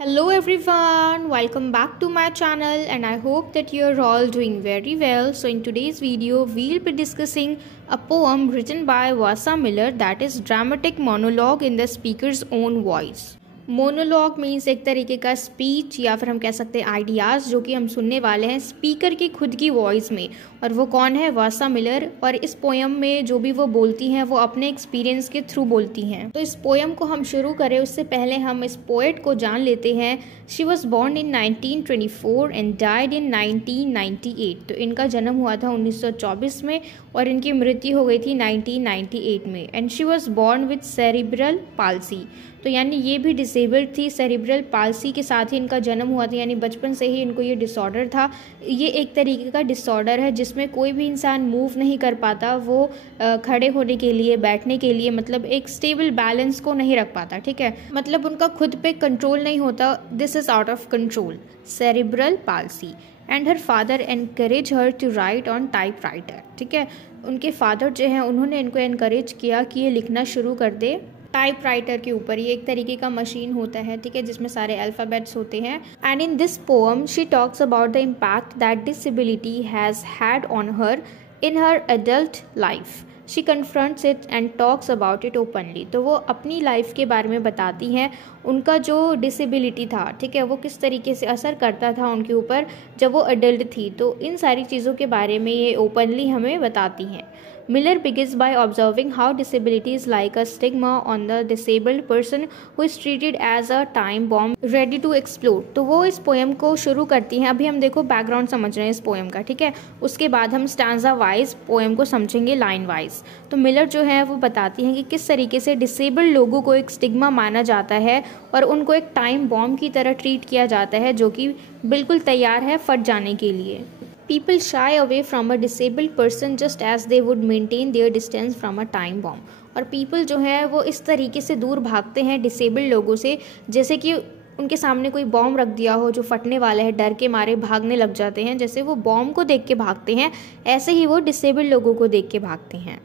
Hello everyone, welcome back to my channel and I hope that you're all doing very well. So in today's video, we'll be discussing a poem written by Vasa Miller that is dramatic monologue in the speaker's own voice. Monologue means एक तरीके का speech या फिर हम कह सकते हैं ideas जो कि हम सुनने वाले हैं स्पीकर की खुद की वॉइस में। और वो कौन है? वासा मिलर। और इस पोएम में जो भी वो बोलती हैं वो अपने एक्सपीरियंस के थ्रू बोलती हैं। तो इस पोएम को हम शुरू करें उससे पहले हम इस पोएट को जान लेते हैं। She was born in 1924 and died in 1998। तो इनका जन्म हुआ था 1924 में और इनकी मृत्यु हो गई थी 1998 में। And she was born with cerebral palsy. तो यानी ये भी डिसेबल्ड थी। सेरिब्रल पाल्सी के साथ ही इनका जन्म हुआ था, यानी बचपन से ही इनको ये डिसऑर्डर था। ये एक तरीके का डिसऑर्डर है जिसमें कोई भी इंसान मूव नहीं कर पाता, वो खड़े होने के लिए, बैठने के लिए, मतलब एक स्टेबल बैलेंस को नहीं रख पाता। ठीक है, मतलब उनका खुद पे कंट्रोल नहीं होता। This is out of control, cerebral palsy. And her father encourage her to write on typewriter. ठीक है, उनके फादर जो हैं उन्होंने इनको एनकरेज किया कि ये लिखना शुरू कर दे टाइप राइटर के ऊपर। ये एक तरीके का मशीन होता है, ठीक है, जिसमें सारे अल्फ़ाबेट्स होते हैं। And in this poem she talks about the impact that disability has had on her in her adult life. She confronts it and talks about it openly. तो वो अपनी लाइफ के बारे में बताती हैं, उनका जो डिसेबिलिटी था, ठीक है, वो किस तरीके से असर करता था उनके ऊपर जब वो एडल्ट थी। तो इन सारी चीज़ों के बारे में ये ओपनली हमें बताती हैं। Miller begins by observing how disability is like a stigma on the disabled person who is treated as a time bomb ready to explode। तो वो इस पोएम को शुरू करती हैं। अभी हम देखो बैकग्राउंड समझ रहे हैं इस पोएम का, ठीक है, उसके बाद हम स्टैंजा वाइज पोएम को समझेंगे, लाइन वाइज। तो मिलर जो है वो बताती हैं कि किस तरीके से डिसेबल्ड लोगों को एक स्टिग्मा माना जाता है और उनको एक टाइम बॉम्ब की तरह ट्रीट किया जाता है जो कि बिल्कुल तैयार है फट जाने के लिए। People shy away from a disabled person just as they would maintain their distance from a time bomb। और people जो है वो इस तरीके से दूर भागते हैं डिसेबल्ड लोगों से जैसे कि उनके सामने कोई बॉम्ब रख दिया हो जो फटने वाला है, डर के मारे भागने लग जाते हैं। जैसे वो बॉम्ब को देख के भागते हैं ऐसे ही वो डिसेबल्ड लोगों को देख के भागते हैं।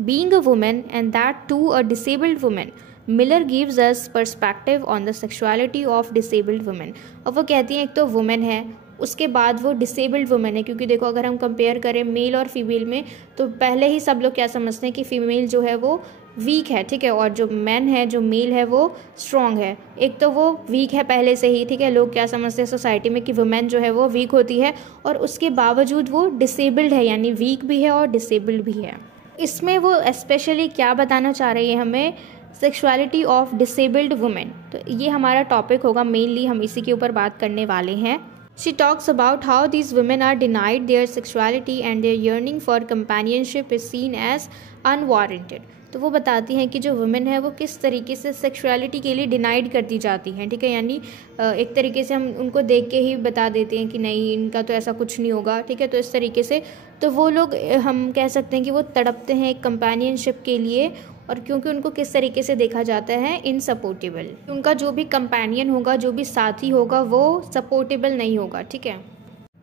Being a woman and that too a disabled woman, Miller gives us perspective on the sexuality of disabled women। अब वो कहती हैं एक तो वुमेन है, उसके बाद वो डिसेबल्ड वुमेन है, क्योंकि देखो अगर हम कंपेयर करें मेल और फीमेल में तो पहले ही सब लोग क्या समझते हैं कि फीमेल जो है वो वीक है, ठीक है, और जो मैन है, जो मेल है वो स्ट्रॉन्ग है। एक तो वो वीक है पहले से ही, ठीक है, लोग क्या समझते हैं सोसाइटी में कि वुमेन जो है वो वीक होती है और उसके बावजूद वो डिसेबल्ड है, यानी वीक भी है और डिसेबल्ड भी है। इसमें वो स्पेशली क्या बताना चाह रही है हमें, सेक्सुअलिटी ऑफ डिसेबल्ड वुमेन। तो ये हमारा टॉपिक होगा, मेनली हम इसी के ऊपर बात करने वाले हैं। She talks about how these women are denied their sexuality and their yearning for companionship is seen as unwarranted। तो वो बताती हैं कि जो वुमेन है वो किस तरीके से सेक्सुअलिटी के लिए डिनाइड कर दी जाती हैं, ठीक है, यानी एक तरीके से हम उनको देख के ही बता देते हैं कि नहीं इनका तो ऐसा कुछ नहीं होगा, ठीक है। तो इस तरीके से तो वो लोग हम कह सकते हैं कि वो तड़पते हैं एक कंपेनियनशिप के लिए, और क्योंकि उनको किस तरीके से देखा जाता है, इनसपोर्टेबल। उनका जो भी कंपेनियन होगा, जो भी साथी होगा वो सपोर्टेबल नहीं होगा, ठीक है।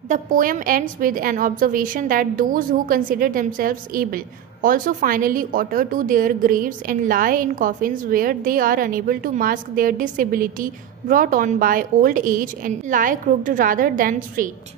The poem ends with an observation that those who consider themselves able also finally utter to their graves and lie in coffins where they are unable to mask their disability brought on by old age and lie crooked rather than straight।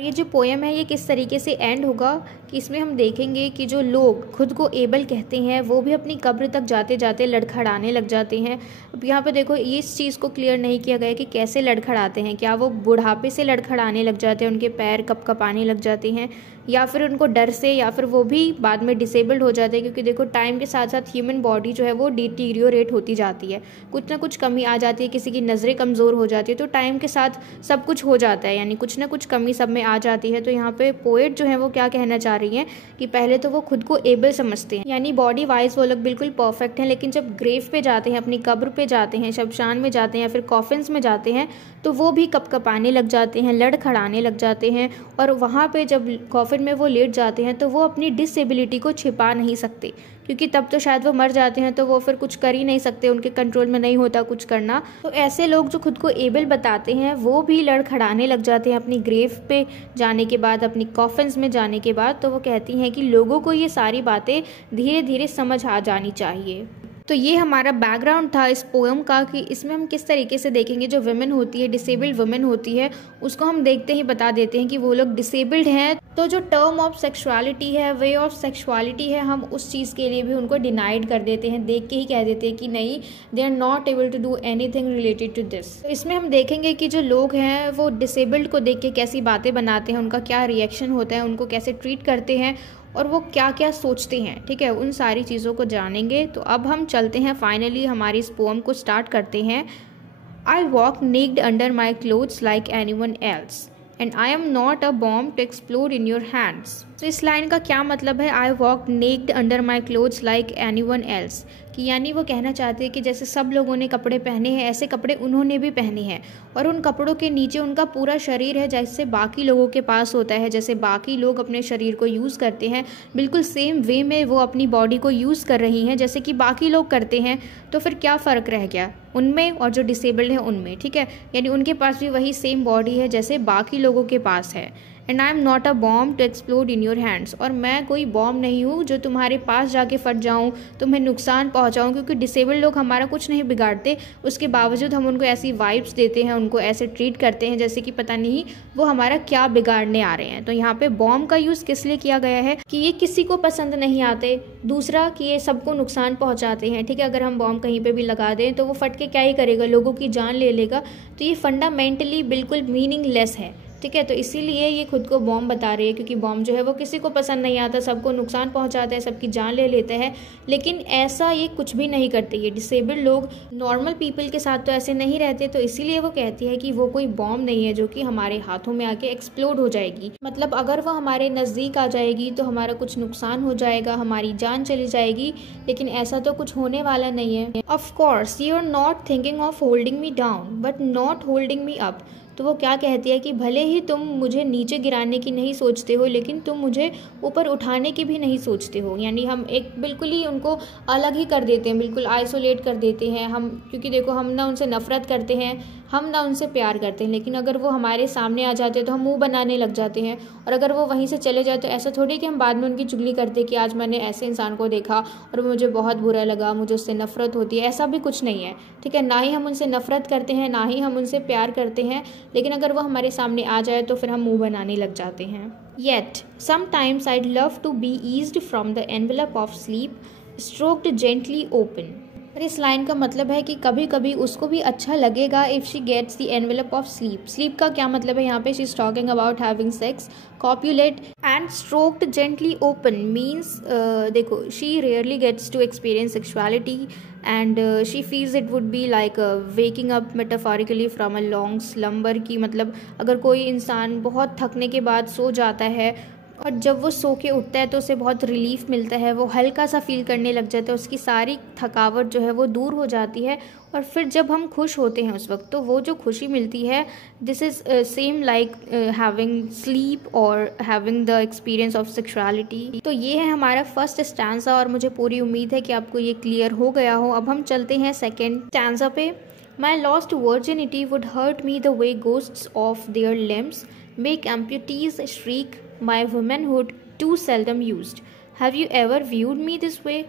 ये जो poem है ये किस तरीके से and होगा कि इसमें हम देखेंगे कि जो लोग खुद को एबल कहते हैं वो भी अपनी कब्र तक जाते जाते लड़खड़ाने लग जाते हैं। अब यहाँ पे देखो ये इस चीज़ को क्लियर नहीं किया गया कि कैसे लड़खड़ाते हैं, क्या वो बुढ़ापे से लड़खड़ाने लग जाते हैं, उनके पैर कपकपाने लग जाते हैं, या फिर उनको डर से, या फिर वो भी बाद में डिसेबल्ड हो जाते हैं। क्योंकि देखो टाइम के साथ साथ ह्यूमन बॉडी जो है वो डिटीरियोरेट होती जाती है, कुछ ना कुछ कमी आ जाती है, किसी की नज़रें कमज़ोर हो जाती है, तो टाइम के साथ सब कुछ हो जाता है, यानी कुछ ना कुछ कमी सब में आ जाती है। तो यहाँ पे पोएट जो है वो क्या कहना चाह रही हैं कि पहले तो वो खुद को एबल समझते हैं, यानी बॉडी वाइज वो लोग बिल्कुल परफेक्ट हैं, लेकिन जब ग्रेव पे जाते हैं, अपनी कब्र पे जाते हैं, शमशान में जाते हैं या फिर कॉफिन्स में जाते हैं तो वो भी कपकपाने लग जाते हैं, लड़खड़ाने लग जाते हैं। और वहाँ पे जब कॉफिन में वो लेट जाते हैं तो वो अपनी डिसेबिलिटी को छिपा नहीं सकते, क्योंकि तब तो शायद वो मर जाते हैं तो वो फिर कुछ कर ही नहीं सकते, उनके कंट्रोल में नहीं होता कुछ करना। तो ऐसे लोग जो खुद को एबल बताते हैं वो भी लड़खड़ाने लग जाते हैं अपनी ग्रेव पे जाने के बाद, अपनी कॉफिन्स में जाने के बाद। तो वो कहती हैं कि लोगों को ये सारी बातें धीरे धीरे समझ आ जानी चाहिए। तो ये हमारा बैकग्राउंड था इस पोएम का कि इसमें हम किस तरीके से देखेंगे जो वुमेन होती है, डिसेबल्ड वुमेन होती है, उसको हम देखते ही बता देते हैं कि वो लोग डिसेबल्ड हैं। तो जो टर्म ऑफ सेक्सुअलिटी है, वे ऑफ सेक्सुअलिटी है, हम उस चीज़ के लिए भी उनको डिनाइड कर देते हैं, देख के ही कह देते हैं कि नहीं, they are not able to do anything related to this. तो इसमें हम देखेंगे कि जो लोग हैं वो डिसेबल्ड को देख के कैसी बातें बनाते हैं, उनका क्या रिएक्शन होता है, उनको कैसे ट्रीट करते हैं और वो क्या क्या सोचते हैं। ठीक है, उन सारी चीज़ों को जानेंगे। तो अब हम चलते हैं, फाइनली हमारी इस पोएम को स्टार्ट करते हैं। I walk naked under my clothes like anyone else and I am not a bomb to explore in your hands. तो इस लाइन का क्या मतलब है, I walk naked under my clothes like anyone else, कि यानी वो कहना चाहते हैं कि जैसे सब लोगों ने कपड़े पहने हैं ऐसे कपड़े उन्होंने भी पहने हैं, और उन कपड़ों के नीचे उनका पूरा शरीर है जैसे बाकी लोगों के पास होता है, जैसे बाकी लोग अपने शरीर को यूज़ करते हैं, बिल्कुल सेम वे में वो अपनी बॉडी को यूज़ कर रही हैं जैसे कि बाकी लोग करते हैं। तो फिर क्या फ़र्क रह गया उनमें और जो डिसेबल्ड है उनमें। ठीक है, यानी उनके पास भी वही सेम बॉडी है जैसे बाकी लोगों के पास है। And I am not a bomb to explode in your hands, और मैं कोई बॉम्ब नहीं हूँ जो तुम्हारे पास जाके फट जाऊँ, तुम्हें नुकसान पहुँचाऊँ, क्योंकि डिसेबल्ड लोग हमारा कुछ नहीं बिगाड़ते, उसके बावजूद हम उनको ऐसी वाइब्स देते हैं, उनको ऐसे ट्रीट करते हैं जैसे कि पता नहीं वो हमारा क्या बिगाड़ने आ रहे हैं। तो यहाँ पे बॉम्ब का यूज़ किस लिए किया गया है कि ये किसी को पसंद नहीं आते, दूसरा कि ये सबको नुकसान पहुँचाते हैं। ठीक है, अगर हम बॉम्ब कहीं पर भी लगा दें तो वो फट के क्या ही करेगा, लोगों की जान ले लेगा। तो ये फंडामेंटली बिल्कुल मीनिंगलेस है। ठीक है, तो इसीलिए ये खुद को बॉम्ब बता रही है, क्योंकि बॉम्ब जो है वो किसी को पसंद नहीं आता, सबको नुकसान पहुंचाता है, सबकी जान ले लेता है। लेकिन ऐसा ये कुछ भी नहीं करते, ये डिसेबल्ड लोग नॉर्मल पीपल के साथ तो ऐसे नहीं रहते। तो इसीलिए वो कहती है कि वो कोई बॉम्ब नहीं है जो कि हमारे हाथों में आके एक्सप्लोड हो जाएगी। मतलब अगर वो हमारे नज़दीक आ जाएगी तो हमारा कुछ नुकसान हो जाएगा, हमारी जान चली जाएगी, लेकिन ऐसा तो कुछ होने वाला नहीं है। Of course you are not thinking of holding me down but not holding me up. तो वो क्या कहती है कि भले ही तुम मुझे नीचे गिराने की नहीं सोचते हो, लेकिन तुम मुझे ऊपर उठाने की भी नहीं सोचते हो। यानी हम एक बिल्कुल ही उनको अलग ही कर देते हैं, बिल्कुल आइसोलेट कर देते हैं हम, क्योंकि देखो हम ना उनसे नफरत करते हैं, हम ना उनसे प्यार करते हैं, लेकिन अगर वो हमारे सामने आ जाते हैं तो हम मुंह बनाने लग जाते हैं। और अगर वो वहीं से चले जाए तो ऐसा थोड़ी कि हम बाद में उनकी चुगली करते कि आज मैंने ऐसे इंसान को देखा और मुझे बहुत बुरा लगा, मुझे उससे नफरत होती है, ऐसा भी कुछ नहीं है। ठीक है, ना ही हम उनसे नफरत करते हैं, ना ही हम उनसे प्यार करते हैं, लेकिन अगर वो हमारे सामने आ जाए तो फिर हम मुंह बनाने लग जाते हैं। Yet, sometimes I'd love to be eased from the envelope of sleep, stroked gently open. और इस लाइन का मतलब है कि कभी कभी उसको भी अच्छा लगेगा if she gets the envelope of sleep. Sleep का क्या मतलब है यहाँ पे, she is talking about having sex, copulate and stroked gently open means देखो she rarely gets to experience sexuality and she feels it would be like waking up metaphorically from a long slumber. की मतलब अगर कोई इंसान बहुत थकने के बाद सो जाता है और जब वो सो के उठता है तो उसे बहुत रिलीफ मिलता है, वो हल्का सा फील करने लग जाता है, उसकी सारी थकावट जो है वो दूर हो जाती है। और फिर जब हम खुश होते हैं उस वक्त तो वो जो खुशी मिलती है, this is same like having sleep और having the experience of sexuality. तो ये है हमारा फर्स्ट स्टैंजा और मुझे पूरी उम्मीद है कि आपको ये क्लियर हो गया हो। अब हम चलते हैं सेकेंड स्टैंजा पे। My lost virginity would hurt me the way ghosts of their limbs make amputees shriek, my womanhood too seldom used. Have you ever viewed me this way?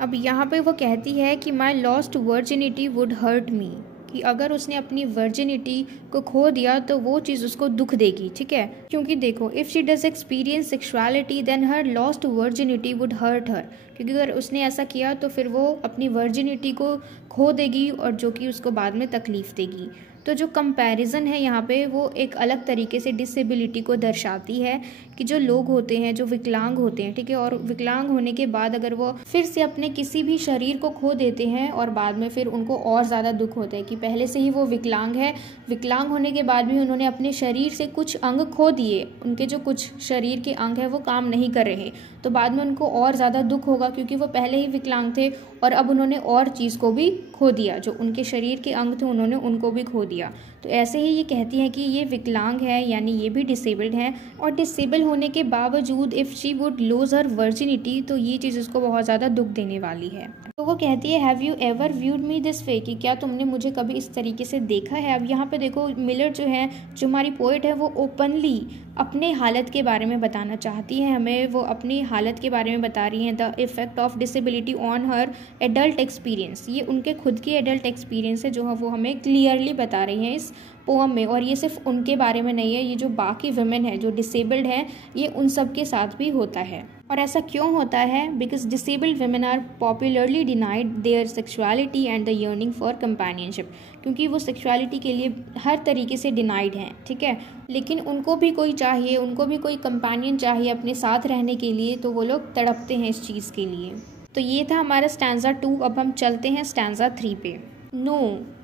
अब यहाँ पे वो कहती है कि my lost virginity would hurt me, कि अगर उसने अपनी वर्जिनिटी को खो दिया तो वो चीज़ उसको दुख देगी। ठीक है, क्योंकि देखो if she does experience sexuality then her lost virginity would hurt her, क्योंकि अगर उसने ऐसा किया तो फिर वो अपनी वर्जिनिटी को खो देगी और जो कि उसको बाद में तकलीफ़ देगी। तो जो कंपैरिजन है यहाँ पे वो एक अलग तरीके से डिसेबिलिटी को दर्शाती है कि जो लोग होते हैं जो विकलांग होते हैं, ठीक है, और विकलांग होने के बाद अगर वो फिर से अपने किसी भी शरीर को खो देते हैं और बाद में फिर उनको और ज़्यादा दुख होता है कि पहले से ही वो विकलांग है, विकलांग होने के बाद भी उन्होंने अपने शरीर से कुछ अंग खो दिए, उनके जो कुछ शरीर के अंग है वो काम नहीं कर रहे, तो बाद में उनको और ज़्यादा दुख होगा क्योंकि वो पहले ही विकलांग थे और अब उन्होंने और चीज़ को भी खो दिया, जो उनके शरीर के अंग थे उन्होंने उनको भी खो दिया। तो ऐसे ही ये कहती हैं कि ये विकलांग है, यानी ये भी डिसेबल्ड हैं और डिसेबल होने के बावजूद if she would lose her virginity, तो ये चीज़ उसको बहुत ज़्यादा दुख देने वाली है। तो वो कहती है have you ever viewed me this way, कि क्या तुमने मुझे कभी इस तरीके से देखा है। अब यहाँ पे देखो मिलर जो है, जो हमारी पोइट है, वो ओपनली अपने हालत के बारे में बताना चाहती है हमें। वो अपनी हालत के बारे में बता रही हैं, the effect of disability on her adult experience. ये उनके खुद के एडल्ट एक्सपीरियंस है जो वो हमें क्लियरली बता रही हैं इस पोअम में। और ये सिर्फ उनके बारे में नहीं है, ये जो बाकी वुमेन है जो डिसेबल्ड हैं, ये उन सब के साथ भी होता है। और ऐसा क्यों होता है? Because disabled women are popularly denied their sexuality and the yearning for companionship, क्योंकि वो सेक्सुअलिटी के लिए हर तरीके से डिनाइड हैं, ठीक है। लेकिन उनको भी कोई चाहिए, उनको भी कोई कंपेनियन चाहिए अपने साथ रहने के लिए, तो वो लोग तड़पते हैं इस चीज़ के लिए। तो ये था हमारा स्टैंजा 2। अब हम चलते हैं स्टैंजा 3 पे। No,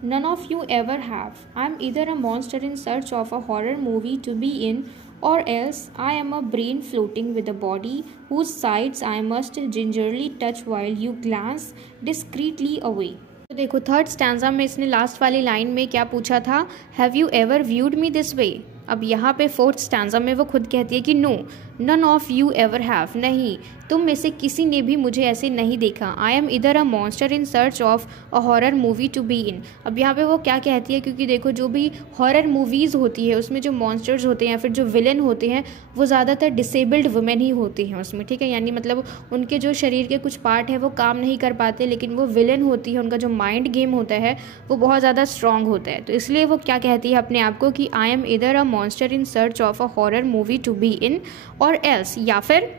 none of you ever have. I'm either a monster in search of a horror movie to be in, or else I am a brain floating with a body whose sides I must gingerly touch while you glance discreetly away. तो देखो third stanza में इसने last वाली line में क्या पूछा था, have you ever viewed me this way. अब यहाँ पे फोर्थ स्टैंजा में वो खुद कहती है कि no none of you ever have, नहीं तुम में से किसी ने भी मुझे ऐसे नहीं देखा। आई एम इधर अ monster in search of a horror movie to be in. अब यहाँ पे वो क्या कहती है, क्योंकि देखो जो भी हॉरर मूवीज़ होती है उसमें जो मॉन्स्टर्स होते हैं, फिर जो विलन होते हैं, वो ज़्यादातर डिसेबल्ड वुमेन ही होती हैं उसमें, ठीक है। यानी मतलब उनके जो शरीर के कुछ पार्ट है वो काम नहीं कर पाते, लेकिन वो विलन होती है, उनका जो माइंड गेम होता है वो बहुत ज़्यादा स्ट्रांग होता है। तो इसलिए वो क्या कहती है अपने आप को कि आई एम इधर अ monster in search of a horror movie to be in, और एल्स, या फिर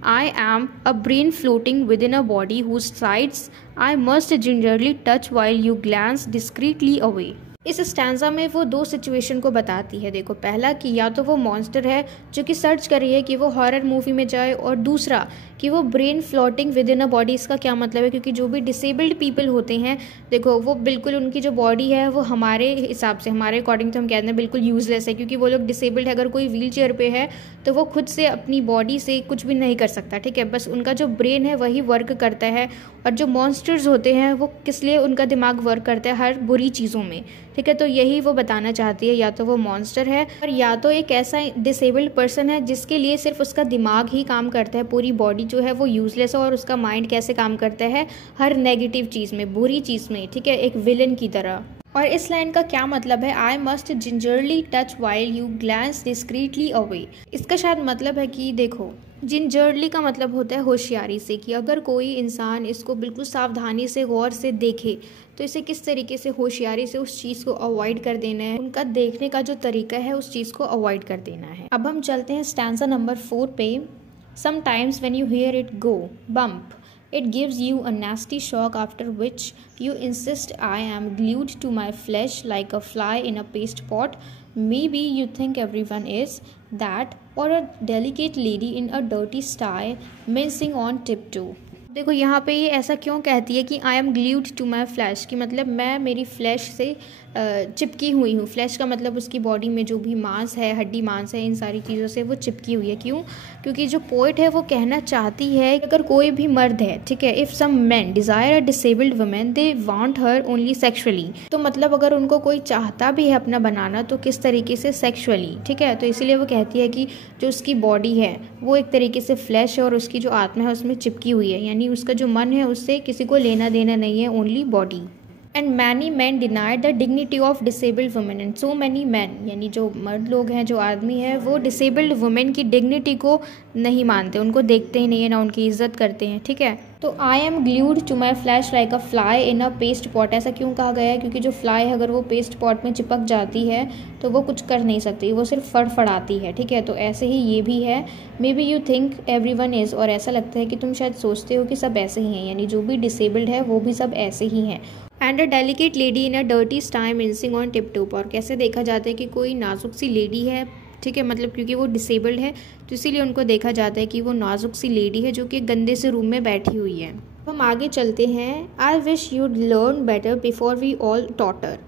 I am a brain floating within a body whose sides I must gingerly touch while you glance discreetly away. इस stanza में वो दो situation को बताती है। देखो पहला कि या तो वो मॉन्स्टर है जो कि सर्च कर रही है कि वो हॉरर मूवी में जाए, और दूसरा कि वो brain floating with in a body. इसका क्या मतलब है, क्योंकि जो भी डिसेबल्ड पीपल होते हैं, देखो वो बिल्कुल उनकी जो बॉडी है वो हमारे हिसाब से, हमारे अकॉर्डिंग तो हम कहते हैं बिल्कुल यूजलेस है, क्योंकि वो लोग डिसेबल्ड है। अगर कोई व्हील चेयर पर है तो वो खुद से अपनी बॉडी से कुछ भी नहीं कर सकता, ठीक है। बस उनका जो ब्रेन है वही वर्क करता है। और जो मॉन्स्टर्स होते हैं वो किस लिए उनका दिमाग वर्क करता है, हर बुरी चीज़ों में, ठीक है। तो यही वो बताना चाहती है, या तो वो मॉन्स्टर है और या तो एक ऐसा डिसेबल्ड पर्सन है जिसके लिए सिर्फ उसका दिमाग ही काम करता है, पूरी बॉडी जो है वो यूजलेस है, और उसका माइंड कैसे काम करता है हर नेगेटिव चीज़ में, बुरी चीज़ में, ठीक है, एक विलन की तरह। और इस लाइन का क्या मतलब है, I must gingerly touch while you glance discreetly away. इसका शायद मतलब है कि देखो जिंजरली का मतलब होता है होशियारी से, कि अगर कोई इंसान इसको बिल्कुल सावधानी से गौर से देखे तो इसे किस तरीके से होशियारी से उस चीज़ को अवॉइड कर देना है, उनका देखने का जो तरीका है उस चीज़ को अवॉइड कर देना है। अब हम चलते हैं स्टैंजा नंबर 4 पे। Sometimes when you here it go bump it gives you a nasty shock, after which you insist I am glued to my flesh like a fly in a paste pot. Maybe you think everyone is that, or a delicate lady in a dirty style mincing on tiptoe. देखो यहाँ पे ये ऐसा क्यों कहती है कि I am glued to my flesh, कि मतलब मैं मेरी फ्लैश से चिपकी हुई हूँ। फ्लैश का मतलब उसकी बॉडी में जो भी मांस है, हड्डी मांस है, इन सारी चीज़ों से वो चिपकी हुई है। क्यों? क्योंकि जो पोइट है वो कहना चाहती है अगर कोई भी मर्द है, ठीक है, if some man desire a disabled women they want her only sexually. तो मतलब अगर उनको कोई चाहता भी है अपना बनाना तो किस तरीके से, सेक्सुअली, ठीक है। तो इसीलिए वो कहती है कि जो उसकी बॉडी है वो एक तरीके से फ्लैश है और उसकी जो आत्मा है उसमें चिपकी हुई है, यानी उसका जो मन है उससे किसी को लेना देना नहीं है, only body. And many man denied the dignity of disabled women, and so many man, यानी जो मर्द लोग हैं, जो आदमी है, वो डिसेबल्ड वुमेन की डिग्निटी को नहीं मानते, उनको देखते ही नहीं है, ना उनकी इज्जत करते हैं, ठीक है। तो I am glued to my flesh like a fly in a paste pot, ऐसा क्यों कहा गया है? क्योंकि जो फ्लाई है अगर वो पेस्ट पॉट में चिपक जाती है तो वो कुछ कर नहीं सकती, वो सिर्फ फड़फड़ाती है, ठीक है। तो ऐसे ही ये भी है, may be you think everyone is, और ऐसा लगता है कि तुम शायद सोचते हो कि सब ऐसे ही हैं, यानी जो भी डिसेबल्ड है वो भी सब ऐसे ही हैं। And a delicate lady in a dirty style mincing on tip top, और कैसे देखा जाता है कि कोई नाजुक सी लेडी है, ठीक है, मतलब क्योंकि वो डिसेबल्ड है तो इसीलिए उनको देखा जाता है कि वो नाजुक सी लेडी है जो कि गंदे से रूम में बैठी हुई है। हम आगे चलते हैं। I wish you'd learn better before we all totter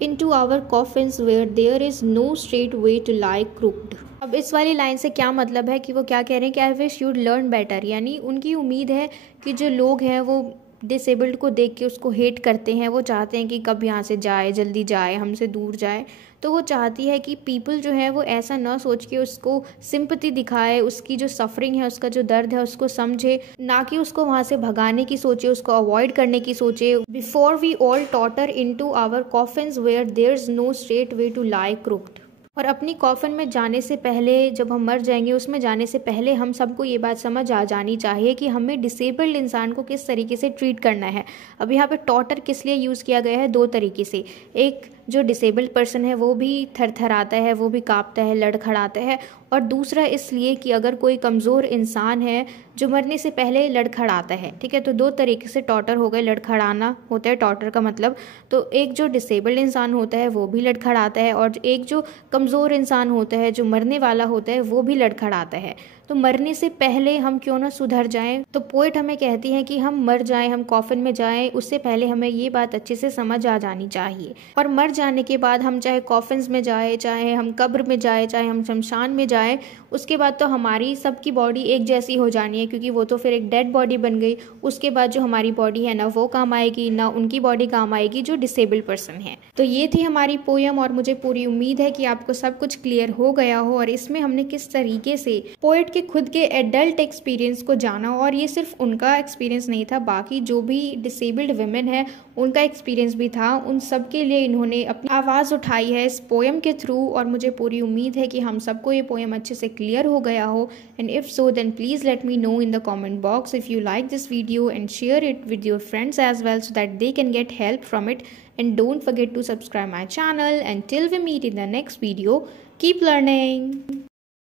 into our coffins where there is no straight way to lie crooked. अब इस वाली लाइन से क्या मतलब है कि वो क्या कह रहे हैं कि आई विश यूड लर्न बेटर, यानी उनकी उम्मीद है कि जो लोग हैं वो डिसेबल्ड को देख के उसको हेट करते हैं, वो चाहते हैं कि कब यहाँ से जाए, जल्दी जाए, हमसे दूर जाए। तो वो चाहती है कि पीपल जो है वो ऐसा ना सोच के उसको सिंपैथी दिखाए, उसकी जो सफरिंग है, उसका जो दर्द है उसको समझे, ना कि उसको वहाँ से भगाने की सोचे, उसको अवॉइड करने की सोचे। Before we all totter into our coffins where there is no straight way to lie crooked. और अपनी कॉफिन में जाने से पहले, जब हम मर जाएंगे उसमें जाने से पहले हम सबको ये बात समझ आ जानी चाहिए कि हमें डिसेबल्ड इंसान को किस तरीके से ट्रीट करना है। अब यहाँ पे टॉटर किस लिए यूज़ किया गया है? 2 तरीके से। एक, जो डिसेबल्ड पर्सन है वो भी थरथराता है, वो भी कांपता है, लड़खड़ाता है। और दूसरा इसलिए कि अगर कोई कमज़ोर इंसान है जो मरने से पहले लड़खड़ाता है, ठीक है। तो 2 तरीके से टॉटर हो गए, लड़खड़ाना होता है टॉटर का मतलब। तो एक जो डिसेबल्ड इंसान होता है वो भी लड़खड़ाता है, और एक जो कमज़ोर इंसान होता है, जो मरने वाला होता है, वो भी लड़खड़ाता है। तो मरने से पहले हम क्यों ना सुधर जाएं। तो पोएट हमें कहती है कि हम मर जाएं, हम कॉफिन में जाएं, उससे पहले हमें ये बात अच्छे से समझ आ जानी चाहिए। और मर जाने के बाद हम चाहे कॉफिन्स में जाए, चाहे हम कब्र में जाए, चाहे हम शमशान में जाए, उसके बाद तो हमारी सबकी बॉडी एक जैसी हो जानी है, क्योंकि वो तो फिर एक डेड बॉडी बन गई। उसके बाद जो हमारी बॉडी है ना वो काम आएगी, ना उनकी बॉडी काम आएगी जो डिसेबल्ड पर्सन है। तो ये थी हमारी पोयम, और मुझे पूरी उम्मीद है कि आपको सब कुछ क्लियर हो गया हो, और इसमें हमने किस तरीके से पोएट के खुद के एडल्ट एक्सपीरियंस को जाना। और ये सिर्फ उनका एक्सपीरियंस नहीं था, बाकी जो भी डिसेबल्ड वुमेन है उनका एक्सपीरियंस भी था। उन सब के लिए इन्होंने अपनी आवाज़ उठाई है इस पोएम के थ्रू, और मुझे पूरी उम्मीद है कि हम सबको ये पोएम अच्छे से क्लियर हो गया हो। And if so then please let me know in the comment box if you like this video, and share it with your friends as well so that they can get help from it. And don't forget to subscribe my channel. Until we meet in the next video, keep learning.